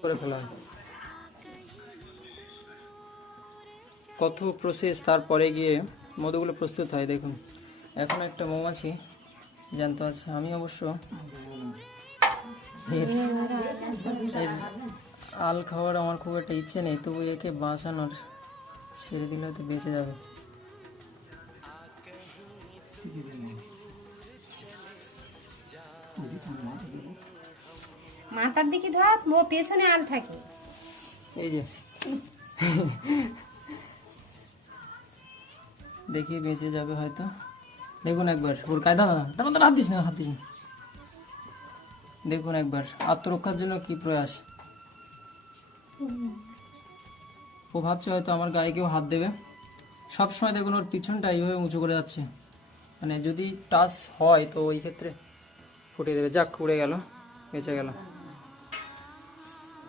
করে ফেলা হয়। কত প্রসেস, তারপরে গিয়ে মধুগুলো প্রস্তুত হয়। দেখুন এখন একটা মৌমাছি জ্যান্ত আছে। আমি অবশ্য এর এর আল খাওয়ার আমার খুব একটা ইচ্ছে নেই, তবু একে বাঁচানোর, ছেড়ে দিলে হয়তো বেঁচে যাবে। মাথার দিকে ধোয়া, ও পেছনে আল থাকে। এই যে দেখি বেঁচে যাবে হয়তো। দেখুন একবার ওর কায়দা, তার মধ্যে হাত দিস না, হাত দিস না। দেখুন একবার আত্মরক্ষার জন্য কি প্রয়াস। ও ভাবছে হয়তো আমার গায়ে কেউ হাত দেবে। সবসময় দেখুন ওর পিছনটা এইভাবে উঁচু করে যাচ্ছে, মানে যদি টাচ হয় তো ওই ক্ষেত্রে ফুটিয়ে দেবে। যাক, উড়ে গেল, বেঁচে গেল।